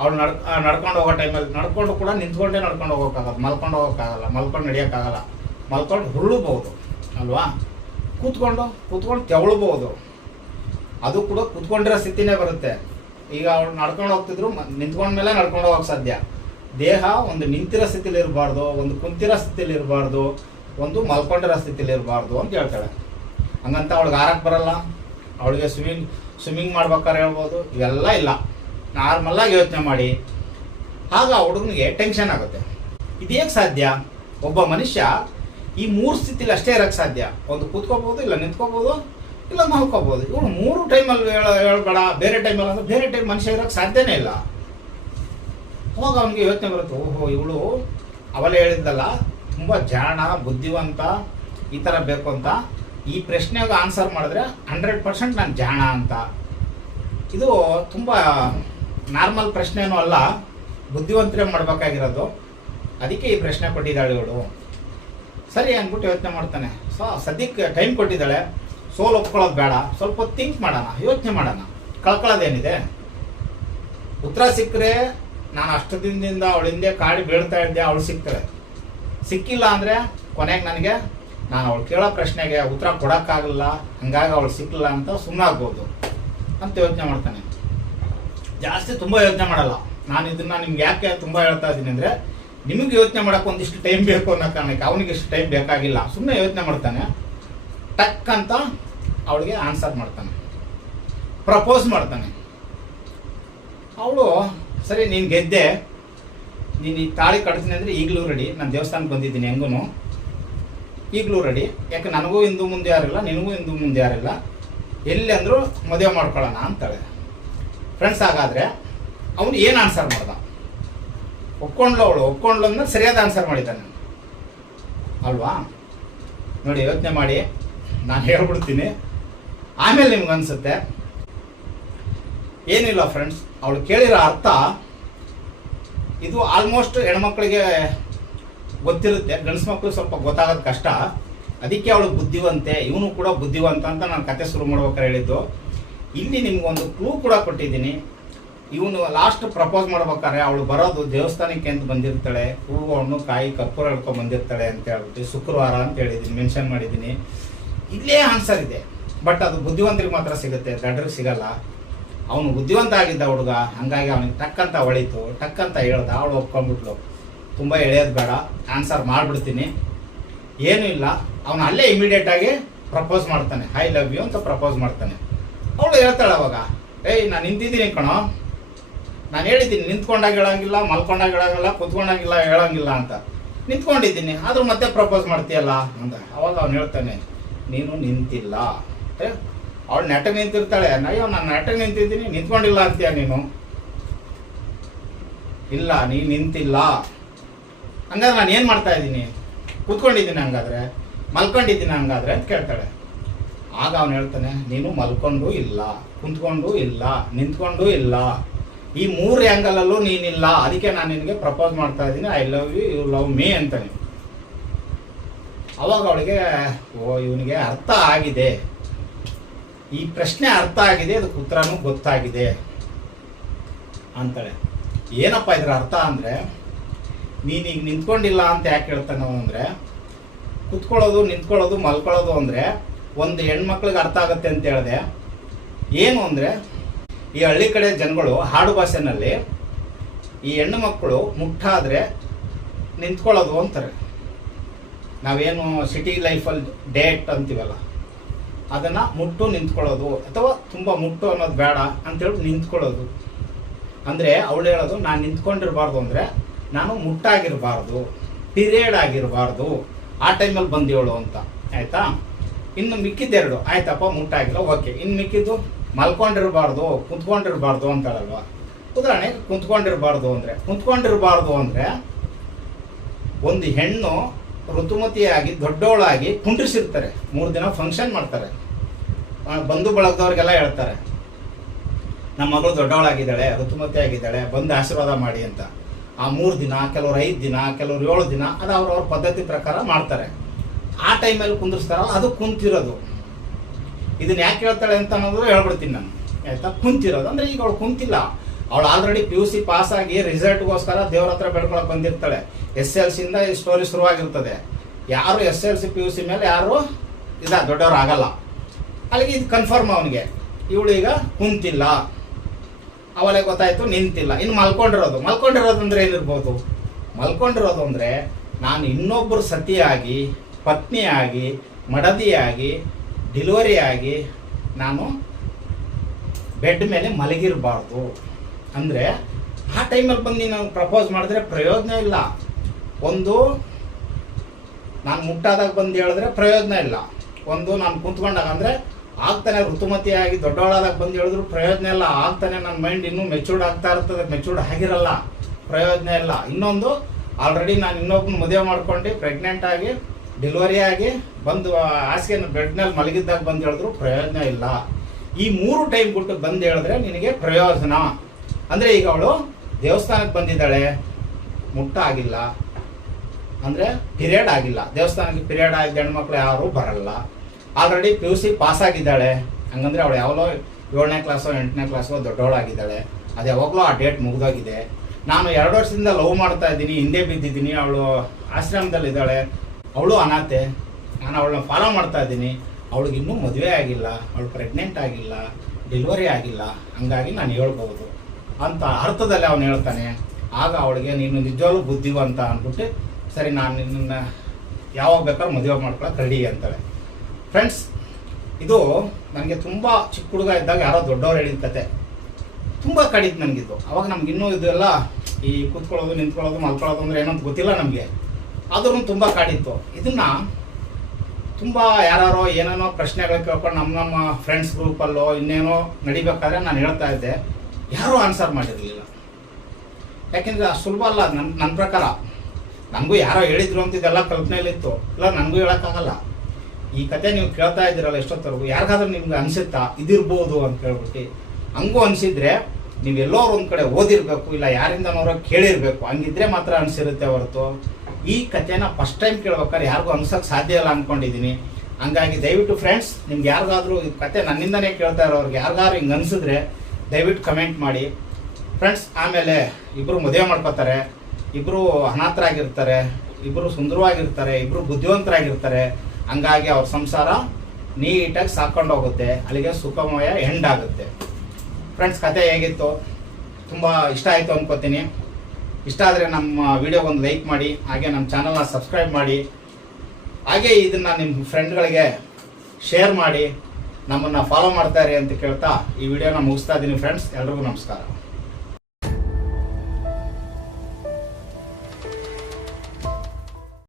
ಅವ್ಳು ನಡ್ ನಡ್ಕೊಂಡು ಹೋಗೋ ಟೈಮಲ್ಲಿ ನಡ್ಕೊಂಡು ಕೂಡ ನಿಂತ್ಕೊಂಡೇ ನಡ್ಕೊಂಡು ಹೋಗೋಕ್ಕಾಗಲ್ಲ, ಮಲ್ಕೊಂಡು ಹೋಗೋಕ್ಕಾಗಲ್ಲ, ಮಲ್ಕೊಂಡು ನಡೆಯೋಕ್ಕಾಗಲ್ಲ, ಮಲ್ಕೊಂಡು ಹುರುಳ್ಬೋದು, ಅಲ್ವಾ? ಕೂತ್ಕೊಂಡು ಕೂತ್ಕೊಂಡು ತೆವಳ್ಬೋದು. ಅದು ಕೂಡ ಕೂತ್ಕೊಂಡಿರೋ ಸ್ಥಿತಿನೇ ಬರುತ್ತೆ. ಈಗ ಅವ್ರು ನಡ್ಕೊಂಡು ಹೋಗ್ತಿದ್ರು ನಿಂತ್ಕೊಂಡ ಮೇಲೆ ನಡ್ಕೊಂಡು ಹೋಗೋಕೆ ಸಾಧ್ಯ. ದೇಹ ಒಂದು ನಿಂತಿರೋ ಸ್ಥಿತಿಲಿ ಇರಬಾರ್ದು, ಒಂದು ಕುಂತಿರೋ ಸ್ಥಿತಿಲಿ ಇರಬಾರ್ದು, ಒಂದು ಮಲ್ಕೊಂಡಿರೋ ಸ್ಥಿತಿಲಿ ಇರಬಾರ್ದು ಅಂತ ಹೇಳ್ತಾಳೆ. ಹಂಗಂತ ಅವಳಿಗೆ ಆರಕ್ಕೆ ಬರಲ್ಲ. ಅವಳಿಗೆ ಸ್ವಿಮ್ಮಿಂಗ್ ಸ್ವಿಮ್ಮಿಂಗ್ ಮಾಡ್ಬೇಕಾದ್ರೆ ಹೇಳ್ಬೋದು. ಇವೆಲ್ಲ ಇಲ್ಲ. ನಾರ್ಮಲ್ಲಾಗಿ ಯೋಚನೆ ಮಾಡಿ, ಆಗ ಹುಡುಗನಿಗೆ ಟೆನ್ಷನ್ ಆಗುತ್ತೆ. ಇದು ಹೇಗೆ ಸಾಧ್ಯ? ಒಬ್ಬ ಮನುಷ್ಯ ಈ ಮೂರು ಸ್ಥಿತಿಲಿ ಅಷ್ಟೇ ಇರೋಕ್ಕೆ ಸಾಧ್ಯ. ಒಂದು ಕೂತ್ಕೋಬೋದು ಇಲ್ಲ ನಿಂತ್ಕೋಬೋದು ಇಲ್ಲ ಮಲ್ಕೋಬೋದು ಇವನು ಮೂರು ಟೈಮಲ್ಲಿ ಹೇಳ ಹೇಳ್ಬೇಡ, ಬೇರೆ ಟೈಮಲ್ಲಿ ಅಂದ್ರೆ ಬೇರೆ ಟೈಮ್ ಮನುಷ್ಯ ಇರೋಕ್ಕೆ ಸಾಧ್ಯನೇ ಇಲ್ಲ. ಅವಾಗ ಅವನಿಗೆ ಯೋಚನೆ ಬರುತ್ತೆ, ಓಹೋ, ಇವಳು ಅವಲೇ ಹೇಳಿದ್ದಲ್ಲ, ತುಂಬ ಜಾಣ, ಬುದ್ಧಿವಂತ, ಈ ಥರ ಬೇಕು ಅಂತ. ಈ ಪ್ರಶ್ನೆಗೆ ಆನ್ಸರ್ ಮಾಡಿದ್ರೆ ಹಂಡ್ರೆಡ್ ಪರ್ಸೆಂಟ್ ನಾನು ಜಾಣ ಅಂತ. ಇದು ತುಂಬ ನಾರ್ಮಲ್ ಪ್ರಶ್ನೆನೂ ಅಲ್ಲ, ಬುದ್ಧಿವಂತರೇ ಮಾಡಬೇಕಾಗಿರೋದು. ಅದಕ್ಕೆ ಈ ಪ್ರಶ್ನೆ ಕೊಟ್ಟಿದ್ದಾಳೆ ಇವಳು. ಸರಿ ಅಂದ್ಬಿಟ್ಟು ಯೋಚನೆ ಮಾಡ್ತಾನೆ. ಸೊ, ಸದ್ಯಕ್ಕೆ ಟೈಮ್ ಕೊಟ್ಟಿದ್ದಾಳೆ. ಸೋಲ್ ಒಪ್ಕೊಳ್ಳೋದು ಬೇಡ. ಸ್ವಲ್ಪ ಥಿಂಕ್ ಮಾಡೋಣ, ಯೋಚನೆ ಮಾಡೋಣ. ಕಳ್ಕೊಳ್ಳೋದೇನಿದೆ? ಉತ್ತರ ಸಿಕ್ಕರೆ ನಾನು ಅಷ್ಟು ದಿನದಿಂದ ಅವಳ ಹಿಂದೆ ಕಾಡಿ ಬೀಳ್ತಾ ಇದ್ದೆ, ಅವಳು ಸಿಗ್ತಾಳೆ ಸಿಕ್ಕಿಲ್ಲ ಅಂದರೆ ಕೊನೆಗೆ ನನಗೆ, ನಾನು ಅವಳು ಕೇಳೋ ಪ್ರಶ್ನೆಗೆ ಉತ್ತರ ಕೊಡೋಕ್ಕಾಗಲ್ಲ, ಹಂಗಾಗಿ ಅವಳು ಸಿಕ್ಕಲ್ಲ ಅಂತ ಸುಮ್ಮನಾಗ್ಬೋದು ಅಂತ ಯೋಚನೆ ಮಾಡ್ತಾನೆ. ಜಾಸ್ತಿ ತುಂಬ ಯೋಚನೆ ಮಾಡಲ್ಲ. ನಾನು ಇದನ್ನ ನಿಮ್ಗೆ ಯಾಕೆ ತುಂಬ ಹೇಳ್ತಾ ಇದ್ದೀನಿ ಅಂದರೆ, ನಿಮಗೆ ಯೋಚನೆ ಮಾಡೋಕೆ ಒಂದಿಷ್ಟು ಟೈಮ್ ಬೇಕು ಅನ್ನೋ ಕಾರಣಕ್ಕೆ ಅವನಿಗೆ ಇಷ್ಟು ಟೈಮ್ ಬೇಕಾಗಿಲ್ಲ. ಸುಮ್ಮನೆ ಯೋಚನೆ ಮಾಡ್ತಾನೆ. ಟಕ್ ಅಂತ ಅವಳಿಗೆ ಆನ್ಸರ್ ಮಾಡ್ತಾನೆ. ಪ್ರಪೋಸ್ ಮಾಡ್ತಾನೆ. ಅವಳು, ಸರಿ, ನೀನು ಗೆದ್ದೆ. ನೀನು ಈ ತಾಳಿ ಕಟ್ತೀನಿ ಅಂದರೆ ಈಗಲೂ ರೆಡಿ ನಾನು ದೇವಸ್ಥಾನಕ್ಕೆ ಬಂದಿದ್ದೀನಿ ಹೆಂಗೂ ಈಗಲೂ ರೆಡಿ ಯಾಕೆ, ನನಗೂ ಹಿಂದೂ ಮುಂದೆ ಯಾರಿಲ್ಲ, ನಿನಗೂ ಹಿಂದೂ ಮುಂದೆ ಯಾರಿಲ್ಲ. ಎಲ್ಲಿ ಅಂದರೂ ಮದುವೆ ಮಾಡ್ಕೊಳ್ಳೋಣ ಅಂತಾಳೆ. ಫ್ರೆಂಡ್ಸ್ ಹಾಗಾದರೆ, ಅವನು ಏನು ಆನ್ಸರ್ ಮಾಡ್ದ? ಒಪ್ಕೊಂಡ್ಲು ಅವಳು, ಒಪ್ಕೊಂಡ್ಲು ಸರಿಯಾದ ಆನ್ಸರ್ ಮಾಡಿದ್ದಾನೆ ಅಲ್ವಾ? ನೋಡಿ, ಯೋಚನೆ ಮಾಡಿ. ನಾನು ಹೇಳ್ಬಿಡ್ತೀನಿ. ಆಮೇಲೆ ನಿಮ್ಗೆ ಅನ್ಸುತ್ತೆ. ಏನಿಲ್ಲ ಫ್ರೆಂಡ್ಸ್ ಅವಳು ಕೇಳಿರೋ ಅರ್ಥ ಇದು ಆಲ್ಮೋಸ್ಟ್ ಹೆಣ್ಮಕ್ಳಿಗೆ ಗೊತ್ತಿರುತ್ತೆ. ಗಂಡಸು ಮಕ್ಕಳು ಸ್ವಲ್ಪ ಗೊತ್ತಾಗೋದು ಕಷ್ಟ. ಅದಕ್ಕೆ ಅವಳು ಬುದ್ಧಿವಂತೆ, ಇವನು ಕೂಡ ಬುದ್ಧಿವಂತ ಅಂತ ನಾನು ಕತೆ ಶುರು ಮಾಡ್ಬೇಕಾರೆ ಹೇಳಿದ್ದು. ಇಲ್ಲಿ ನಿಮ್ಗೊಂದು ಕ್ಲೂ ಕೂಡ ಕೊಟ್ಟಿದ್ದೀನಿ. ಇವನು ಲಾಸ್ಟ್ ಪ್ರಪೋಸ್ ಮಾಡ್ಬೇಕಾದ್ರೆ ಅವಳು ಬರೋದು ದೇವಸ್ಥಾನಕ್ಕೆ ಅಂತ ಬಂದಿರ್ತಾಳೆ. ಹೂವು ಹಣ್ಣು ಕಾಯಿ ಕರ್ಪೂರ ಹಿಡ್ಕೊಂಡು ಬಂದಿರ್ತಾಳೆ ಅಂತ ಹೇಳ್ಬಿಟ್ಟು ಶುಕ್ರವಾರ ಅಂತ ಹೇಳಿದ್ದೀನಿ ಮೆನ್ಷನ್ ಮಾಡಿದ್ದೀನಿ. ಇಲ್ಲೇ ಆನ್ಸರ್ ಇದೆ. ಬಟ್ ಅದು ಬುದ್ಧಿವಂತರಿಗೆ ಮಾತ್ರ ಸಿಗುತ್ತೆ, ದಡ್ರಿಗೆ ಸಿಗಲ್ಲ. ಅವನು ಬುದ್ಧಿವಂತ ಆಗಿದ್ದ ಹುಡುಗ, ಹಂಗಾಗಿ ಅವನಿಗೆ ಟಕ್ಕಂತ ಹೊಳಿತು ಟಕ್ಕಂತ ಹೇಳ್ದ, ಅವಳು ಒಪ್ಕೊಂಡ್ಬಿಟ್ಲು. ತುಂಬ ಎಳೆಯೋದು ಬೇಡ ಆನ್ಸರ್ ಮಾಡಿಬಿಡ್ತೀನಿ. ಏನೂ ಇಲ್ಲ, ಅವನು ಅಲ್ಲೇ ಇಮಿಡಿಯೇಟಾಗಿ ಪ್ರಪೋಸ್ ಮಾಡ್ತಾನೆ. ಐ ಲವ್ ಯು ಅಂತ ಪ್ರಪೋಸ್ ಮಾಡ್ತಾನೆ. ಅವಳು ಹೇಳ್ತಾಳೆ ಅವಾಗ, ಏಯ್, ನಾನು ನಿಂತಿದ್ದೀನಿ ಕಣೋ. ನಾನು ಹೇಳಿದ್ದೀನಿ, ನಿಂತ್ಕೊಂಡಾಗ ಹೇಳಂಗಿಲ್ಲ, ಮಲ್ಕೊಂಡಾಗ ಹೇಳಂಗಿಲ್ಲ, ಕುತ್ಕೊಂಡಾಗಿಲ್ಲ, ಹೇಳಂಗಿಲ್ಲ ಅಂತ. ನಿಂತ್ಕೊಂಡಿದ್ದೀನಿ, ಆದ್ರೂ ಮತ್ತೆ ಪ್ರಪೋಸ್ ಮಾಡ್ತೀಯಲ್ಲ? ಅಂತ. ಅವಾಗ ಅವ್ನು ಹೇಳ್ತಾನೆ, ನೀನು ನಿಂತಿಲ್ಲ. ಅವಳು ನೆಟ್ಟಗೆ ನಿಂತಿರ್ತಾಳೆ, ಅಯ್ಯೋ, ನಾನು ನೆಟ್ಟಗೆ ನಿಂತಿದ್ದೀನಿ, ನಿಂತ್ಕೊಂಡಿಲ್ಲ ಅಂತೀಯ ನೀನು? ಇಲ್ಲ, ನೀ ನಿಂತಿಲ್ಲ. ಹಂಗಾದ್ರೆ ನಾನು ಏನು ಮಾಡ್ತಾ ಇದ್ದೀನಿ? ಕೂತ್ಕೊಂಡಿದ್ದೀನಿ ಹಂಗಾದ್ರೆ, ಮಲ್ಕೊಂಡಿದ್ದೀನಿ ಹಂಗಾದ್ರೆ ಅಂತ ಕೇಳ್ತಾಳೆ. ಆಗ ಅವನು ಹೇಳ್ತಾನೆ, ನೀನು ಮಲ್ಕೊಂಡು ಇಲ್ಲ, ಕುಂತ್ಕೊಂಡು ಇಲ್ಲ, ನಿಂತ್ಕೊಂಡು ಇಲ್ಲ. ಈ ಮೂರು ಆ್ಯಂಗಲಲ್ಲೂ ನೀನಿಲ್ಲ. ಅದಕ್ಕೆ ನಾನು ನಿನಗೆ ಪ್ರಪೋಸ್ ಮಾಡ್ತಾ ಇದ್ದೀನಿ I love you you love me ಅಂತಾನೆ. ಅವಾಗ ಅವಳಿಗೆ, ಓ, ಇವನಿಗೆ ಅರ್ಥ ಆಗಿದೆ. ಈ ಪ್ರಶ್ನೆ ಅರ್ಥ ಆಗಿದೆ, ಅದಕ್ಕೆ ಉತ್ತರನೂ ಗೊತ್ತಾಗಿದೆ ಅಂತಾಳೆ. ಏನಪ್ಪ ಇದ್ರ ಅರ್ಥ ಅಂದರೆ, ನೀನೀಗ ನಿಂತ್ಕೊಂಡಿಲ್ಲ ಅಂತ ಯಾಕೆ ಹೇಳ್ತಾನೆ ಅಂದರೆ, ಕುತ್ಕೊಳ್ಳೋದು, ನಿಂತ್ಕೊಳ್ಳೋದು, ಮಲ್ಕೊಳ್ಳೋದು ಅಂದರೆ ಒಂದು ಹೆಣ್ಮಕ್ಳಿಗೆ ಅರ್ಥ ಆಗುತ್ತೆ ಅಂತ ಹೇಳಿದೆ. ಏನು ಅಂದರೆ, ಈ ಹಳ್ಳಿ ಕಡೆ ಜನಗಳು ಹಾಡು ಭಾಷೆನಲ್ಲಿ ಈ ಹೆಣ್ಣು ಮಕ್ಕಳು ಮುಟ್ಟಾದರೆ ನಿಂತ್ಕೊಳ್ಳೋದು ಅಂತಾರೆ. ನಾವೇನು ಸಿಟಿ ಲೈಫಲ್ಲಿ ಡೇಟ್ ಅಂತೀವಲ್ಲ, ಅದನ್ನು ಮುಟ್ಟು ನಿಂತ್ಕೊಳ್ಳೋದು ಅಥವಾ ತುಂಬ ಮುಟ್ಟು ಅನ್ನೋದು ಬೇಡ ಅಂತೇಳಿ ನಿಂತ್ಕೊಳ್ಳೋದು. ಅಂದರೆ ಅವಳು ಹೇಳೋದು, ನಾನು ನಿಂತ್ಕೊಂಡಿರಬಾರ್ದು ಅಂದರೆ ನಾನು ಮುಟ್ಟಾಗಿರಬಾರ್ದು, ಪಿರಿಯಡ್ ಆಗಿರಬಾರ್ದು, ಆ ಟೈಮಲ್ಲಿ ಬಂದೇಳು ಅಂತ. ಆಯಿತಾ? ಇನ್ನು ಮಿಕ್ಕಿದ್ದೆರಡು ಆಯ್ತಪ್ಪ, ಮುಟ್ಟಾಗಿಲ್ಲ. ಓಕೆ ಇನ್ನು ಮಿಕ್ಕಿದ್ದು ಮಲ್ಕೊಂಡಿರಬಾರ್ದು, ಕುಂತ್ಕೊಂಡಿರಬಾರ್ದು ಅಂತಾಳಲ್ವ? ಉದಾಹರಣೆಗೆ ಕುಂತ್ಕೊಂಡಿರಬಾರ್ದು ಅಂದರೆ. ಕುಂತ್ಕೊಂಡಿರಬಾರ್ದು ಅಂದರೆ ಒಂದು ಹೆಣ್ಣು ಋತುಮತಿಯಾಗಿ, ದೊಡ್ಡವಳಾಗಿ ಕುಂಡ್ರಿಸಿರ್ತಾರೆ. ಮೂರು ದಿನ ಫಂಕ್ಷನ್ ಮಾಡ್ತಾರೆ. ಬಂಧು ಬಳಗದವ್ರಿಗೆಲ್ಲ ಹೇಳ್ತಾರೆ. ನಮ್ಮ ಮಗಳು ದೊಡ್ಡವಳಾಗಿದ್ದಾಳೆ ಋತುಮತಿ ಆಗಿದ್ದಾಳೆ ಬಂದು ಆಶೀರ್ವಾದ ಮಾಡಿ ಅಂತ. ಆ ಮೂರು ದಿನ, ಕೆಲವ್ರು ಐದು ದಿನ, ಕೆಲವ್ರು ಏಳು ದಿನ, ಅದು ಅವ್ರವ್ರ ಪದ್ಧತಿ ಪ್ರಕಾರ ಮಾಡ್ತಾರೆ. ಆ ಟೈಮಲ್ಲಿ ಕುಂದಿರ್ಸ್ತಾರಲ್ಲ ಅದು ಕುಂತಿರೋದು. ಇದನ್ನ ಯಾಕೆ ಹೇಳ್ತಾಳೆ ಅಂತ ಅನ್ನೋದು ಹೇಳ್ಬಿಡ್ತೀನಿ ನಾನು. ಆಯ್ತಾ? ಕುಂತಿರೋದು. ಅಂದ್ರೆ ಈಗ ಅವಳು ಕುಂತಿಲ್ಲ. ಅವಳು already P U C pass ಆಗಿ ರಿಸಲ್ಟ್ಗೋಸ್ಕರ ದೇವ್ರ ಹತ್ರ ಬೆಳ್ಕೊಳಕ್ ಬಂದಿರ್ತಾಳೆ. ಎಸ್ ಎಲ್ ಸಿಯಿಂದ ಈ ಸ್ಟೋರಿ ಶುರುವಾಗಿರ್ತದೆ. ಯಾರು S L C P U C ಮೇಲೆ ಯಾರು ಇಲ್ಲ ದೊಡ್ಡವ್ರು ಆಗಲ್ಲ. ಅಲ್ಲಿಗೆ ಇದು ಕನ್ಫರ್ಮ್ ಅವನಿಗೆ. ಇವಳು ಈಗ ಕುಂತಿಲ್ಲ. ಅವಲೇ ಗೊತ್ತಾಯ್ತು, ನಿಂತಿಲ್ಲ. ಇನ್ನು ಮಲ್ಕೊಂಡಿರೋದು. ಮಲ್ಕೊಂಡಿರೋದು ಅಂದ್ರೆ ಏನಿರ್ಬೋದು? ಮಲ್ಕೊಂಡಿರೋದು ಅಂದ್ರೆ ನಾನು ಇನ್ನೊಬ್ಬರು ಸತಿಯಾಗಿ ಪತ್ನಿಯಾಗಿ, ಮಡದಿಯಾಗಿ ಡೆಲಿವರಿ ಆಗಿ ನಾನು ಬೆಡ್ ಮೇಲೆ ಮಲಗಿರಬಾರ್ದು. ಅಂದರೆ ಆ ಟೈಮಲ್ಲಿ ಬಂದು ನೀನು ಪ್ರಪೋಸ್ ಮಾಡಿದ್ರೆ ಪ್ರಯೋಜನ ಇಲ್ಲ. ಒಂದು, ನಾನು ಮುಟ್ಟಾದಾಗ ಬಂದು ಹೇಳಿದ್ರೆ ಪ್ರಯೋಜನ ಇಲ್ಲ. ಒಂದು, ನಾನು ಕುಂತ್ಕೊಂಡಾಗ ಅಂದರೆ ಆಗ್ತಾನೆ, ಋತುಮತಿಯಾಗಿ ದೊಡ್ಡವಳಾದಾಗ ಬಂದು ಹೇಳಿದ್ರು ಪ್ರಯೋಜನ ಇಲ್ಲ. ಆಗ್ತಾನೆ ನನ್ನ ಮೈಂಡ್ ಇನ್ನೂ ಮೆಚೂರ್ಡ್ ಆಗ್ತಾ ಇರ್ತದೆ ಮೆಚೂರ್ಡ್ ಆಗಿರಲ್ಲ. ಪ್ರಯೋಜನ ಇಲ್ಲ. ಇನ್ನೊಂದು ಆಲ್ರೆಡಿ ನಾನು ಇನ್ನೊಬ್ಬನ ಮದುವೆ ಮಾಡ್ಕೊಂಡು ಪ್ರೆಗ್ನೆಂಟ್ ಆಗಿ ಡೆಲಿವರಿ ಆಗಿ ಬಂದು ಹಾಸಿಗೆನ ಬೆಡ್ನಲ್ಲಿ ಮಲಗಿದ್ದಾಗ ಬಂದು ಹೇಳಿದ್ರು, ಪ್ರಯೋಜನ ಇಲ್ಲ. ಈ ಮೂರು ಟೈಮ್ ಬಿಟ್ಟು ಬಂದು ಹೇಳಿದ್ರೆ ನಿನಗೆ ಪ್ರಯೋಜನ. ಅಂದರೆ ಈಗ ಅವಳು ದೇವಸ್ಥಾನಕ್ಕೆ ಬಂದಿದ್ದಾಳೆ, ಮುಟ್ಟ ಆಗಿಲ್ಲ. ಅಂದರೆ ಪಿರಿಯಡ್ ಆಗಿಲ್ಲ. ದೇವಸ್ಥಾನಕ್ಕೆ ಪಿರಿಯಡ್ ಆಗಿದ್ದ ಹೆಣ್ಮಕ್ಳು ಯಾರು ಬರಲ್ಲ. Already P U C pass ಆಗಿದ್ದಾಳೆ. ಹಂಗಂದ್ರೆ ಅವಳು ಯಾವಾಗಲೋ ಏಳನೇ ಕ್ಲಾಸೋ ಎಂಟನೇ ಕ್ಲಾಸೋ ದೊಡ್ಡವಳಾಗಿದ್ದಾಳೆ. ಅದು ಯಾವಾಗಲೂ ಆ ಡೇಟ್ ಮುಗಿದೋಗಿದೆ. ನಾನು ಎರಡು ವರ್ಷದಿಂದ ಲವ್ ಮಾಡ್ತಾ ಇದ್ದೀನಿ, ಹಿಂದೆ ಬಿದ್ದಿದ್ದೀನಿ. ಅವಳು ಆಶ್ರಮದಲ್ಲಿದ್ದಾಳೆ. ಅವಳು ಅನಾಥೆ ನಾನು ಅವಳನ್ನ ಫಾಲೋ ಮಾಡ್ತಾ ಇದ್ದೀನಿ. ಅವಳಿಗೆ ಇನ್ನೂ ಮದುವೆ ಆಗಿಲ್ಲ. ಅವಳು ಪ್ರೆಗ್ನೆಂಟ್ ಆಗಿಲ್ಲ. ಡೆಲಿವರಿ ಆಗಿಲ್ಲ. ಹಂಗಾಗಿ ನಾನು ಹೇಳ್ಬೋದು. ಅಂತ ಅರ್ಥದಲ್ಲಿ ಅವನು ಹೇಳ್ತಾನೆ. ಆಗ ಅವಳಿಗೆ, ನೀನು ನಿಜವಾಗ್ಲೂ ಬುದ್ಧಿವಂತ ಅಂದ್ಬಿಟ್ಟು, ಸರಿ, ನಾನು ನಿನ್ನ ಯಾವಾಗ ಬೇಕಾದ್ರೂ ಮದುವೆ ಮಾಡ್ಕೊಳಕ್ಕೆ ರೆಡಿ ಅಂತಾಳೆ. ಫ್ರೆಂಡ್ಸ್ ಇದು ನನಗೆ ತುಂಬ ಚಿಕ್ಕ ಹುಡುಗ ಇದ್ದಾಗ ಯಾರೋ ದೊಡ್ಡವ್ರು ಹೇಳಿದ ಕತೆ. ತುಂಬ ಕಡಿತು ನನಗಿದು. ಅವಾಗ ನಮ್ಗೆ ಇನ್ನೂ ಇದೆಲ್ಲ ಈ ಕೂತ್ಕೊಳ್ಳೋದು, ನಿಂತ್ಕೊಳ್ಳೋದು, ಮಲ್ಕೊಳ್ಳೋದು ಅಂದ್ರೆ ಏನಂತ ಗೊತ್ತಿಲ್ಲ ನಮಗೆ. ಆದ್ರೂ ತುಂಬ ಕಾಡಿತ್ತು. ಇದನ್ನು ತುಂಬ ಯಾರೋ ಏನೇನೋ ಪ್ರಶ್ನೆಗಳು ಕೇಳ್ಕೊಂಡು ನಮ್ಮ ನಮ್ಮ ಫ್ರೆಂಡ್ಸ್ ಗ್ರೂಪಲ್ಲೋ ಇನ್ನೇನೋ ನಡಿಬೇಕಾದ್ರೆ ನಾನು ಹೇಳ್ತಾ ಇದ್ದೆ. ಯಾರೂ ಆನ್ಸರ್ ಮಾಡಿರಲಿಲ್ಲ. ಯಾಕೆಂದರೆ ಸುಲಭ ಅಲ್ಲ ನನ್ನ ನನ್ನ ಪ್ರಕಾರ. ನನಗೂ ಯಾರೋ ಹೇಳಿದ್ರು ಅಂತ ಇದೆಲ್ಲ ಕಲ್ಪನೆಯಲ್ಲಿತ್ತು. ಇಲ್ಲ ನನಗೂ ಹೇಳೋಕ್ಕಾಗಲ್ಲ. ಈ ಕತೆ ನೀವು ಕೇಳ್ತಾ ಇದ್ದೀರಲ್ಲ ಎಷ್ಟೊತ್ತರೆಗೂ ಯಾರಿಗಾದ್ರೂ ನಿಮ್ಗೆ ಅನಿಸುತ್ತಾ? ಇದಿರ್ಬೋದು ಅಂತ ಹೇಳ್ಬಿಟ್ಟು. ಹಂಗೂ ಅನಿಸಿದ್ರೆ ನೀವು ಎಲ್ಲೋ ಒಂದು ಕಡೆ ಓದಿರಬೇಕು, ಇಲ್ಲ ಯಾರಿಂದನೋರೋ ಕೇಳಿರಬೇಕು. ಹಂಗಿದ್ರೆ ಮಾತ್ರ ಅನಿಸಿರುತ್ತೆ ಹೊರತು. ಈ ಕಥೆನ ಫಸ್ಟ್ ಟೈಮ್ ಕೇಳ್ಬೇಕಾದ್ರೆ ಯಾರಿಗೂ ಅನ್ಸಕ್ಕೆ ಸಾಧ್ಯ ಇಲ್ಲ ಅಂದ್ಕೊಂಡಿದ್ದೀನಿ ಹಂಗಾಗಿ ದಯವಿಟ್ಟು ಫ್ರೆಂಡ್ಸ್ ನಿಮ್ಗೆ ಯಾರಿಗಾದ್ರೂ ಈ ಕತೆ ನನ್ನಿಂದನೇ ಕೇಳ್ತಾ ಇರೋರಿಗೆ ಯಾರಿಗಾದ್ರು ಹಿಂಗೆ ಅನಿಸಿದ್ರೆ ದಯವಿಟ್ಟು ಕಮೆಂಟ್ ಮಾಡಿ. ಫ್ರೆಂಡ್ಸ್ ಆಮೇಲೆ ಇಬ್ಬರು ಮದುವೆ ಮಾಡ್ಕೋತಾರೆ ಇಬ್ಬರು ಅನಾಥರಾಗಿರ್ತಾರೆ ಇಬ್ಬರು ಸುಂದರವಾಗಿರ್ತಾರೆ ಇಬ್ಬರು ಬುದ್ಧಿವಂತರಾಗಿರ್ತಾರೆ. ಹಂಗಾಗಿ ಅವ್ರ ಸಂಸಾರ ನೀಟಾಗಿ ಸಾಕೊಂಡು ಹೋಗುತ್ತೆ. ಅಲ್ಲಿಗೆ ಸುಖಮಯ ಎಂಡ್ ಆಗುತ್ತೆ. ಫ್ರೆಂಡ್ಸ್ ಕತೆ ಹೇಗಿತ್ತು? ತುಂಬ ಇಷ್ಟ ಆಯಿತು ಅನ್ಕೋತೀನಿ. ಇಷ್ಟ ಆದರೆ ನಮ್ಮ ವಿಡಿಯೋಗೊಂದು ಲೈಕ್ ಮಾಡಿ, ಹಾಗೆ ನಮ್ಮ ಚಾನಲ್ನ ಸಬ್ಸ್ಕ್ರೈಬ್ ಮಾಡಿ. ಹಾಗೆ ಇದನ್ನು ನಿಮ್ಮ ಫ್ರೆಂಡ್ಗಳಿಗೆ ಶೇರ್ ಮಾಡಿ. ನಮ್ಮನ್ನು ಫಾಲೋ ಮಾಡ್ತಾರೆ ಅಂತ ಕೇಳ್ತಾ ಈ ವಿಡಿಯೋನ ಮುಗಿಸ್ತಾ ಇದ್ದೀನಿ ಫ್ರೆಂಡ್ಸ್ ಎಲ್ರಿಗೂ ನಮಸ್ಕಾರ.